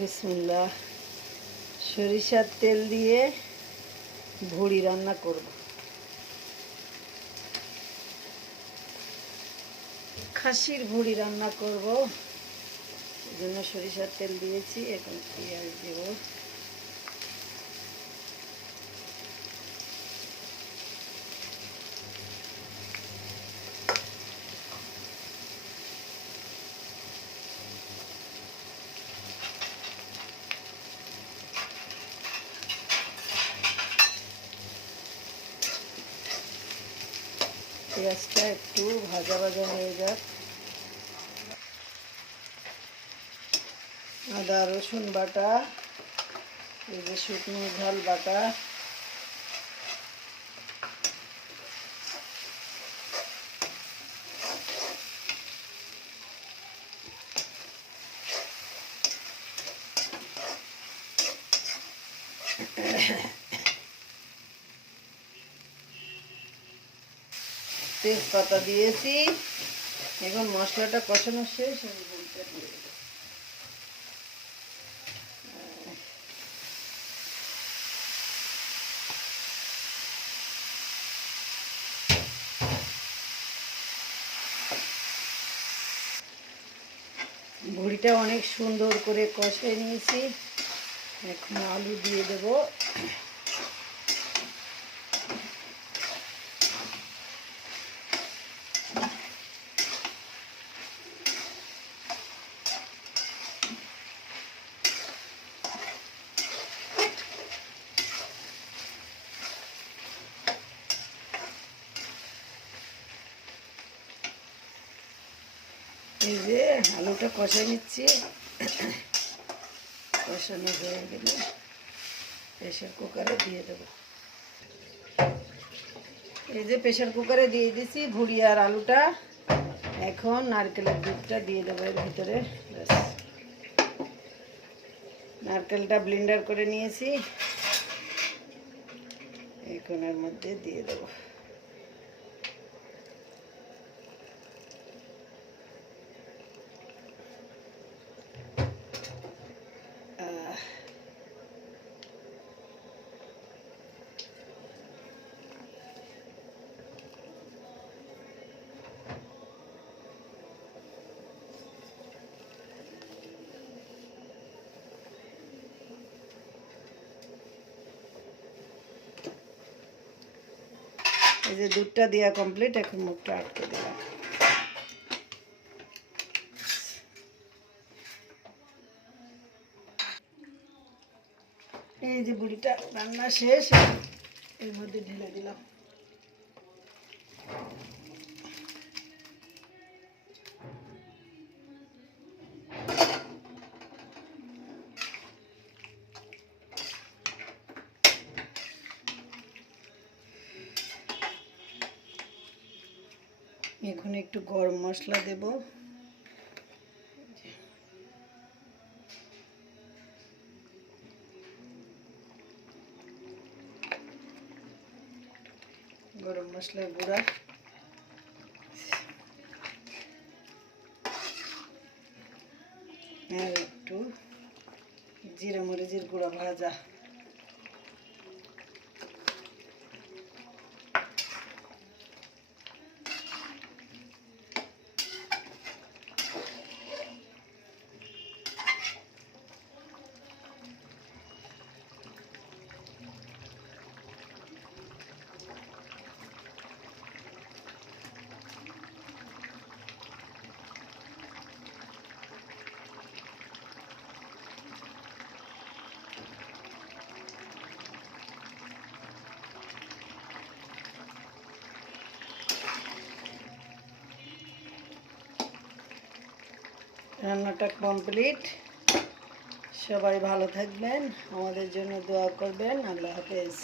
বিসমিল্লাহ। সরিষার তেল দিয়ে ভুড়ি রান্না করব। খাসির ভুড়ি রান্না করব, এই জন্য সরিষার তেল দিয়েছি। এখন পেঁয়াজ দেব, পেঁয়াজটা একটু ভাজা ভাজা হয়ে যাক। আদা রসুন বাটা, এই যে শুকনো ঝাল বাটা, তেজপাতা দিয়েছি। এখন মশলাটা কষানো শেষ, আমি ভুড়িটা দিয়ে দেবো। ভুড়িটা অনেক সুন্দর করে কষিয়ে নিয়েছি। এখন আলু দিয়ে দেব। এই যে আলুটা কষা নিচ্ছি। কষানো হয়ে গেলে প্রেশার কুকারে দিয়ে দেবো। এই যে প্রেশার কুকারে দিয়ে দিছি ভুড়ি আর আলুটা। এখন নারকেলের দুধটা দিয়ে দেবো এর ভিতরে। নারকেলটা ব্লেন্ডার করে নিয়েছি, এখন এর মধ্যে দিয়ে দেবো। এই যে দুধটা দেওয়া কমপ্লিট, এখন মুখটা আটকে দিলাম। এই যে বুড়িটা রান্না শেষ, এর মধ্যে ঢেলে দিলাম। এখন একটু গরম মশলা দেব। গরম মশলার গুঁড়া, আর একটু জিরা মরিচের গুঁড়া ভাজা। রান্নাটা কমপ্লিট। সবাই ভালো থাকবেন, আমাদের জন্য দোয়া করবেন। আল্লাহ হাফেজ।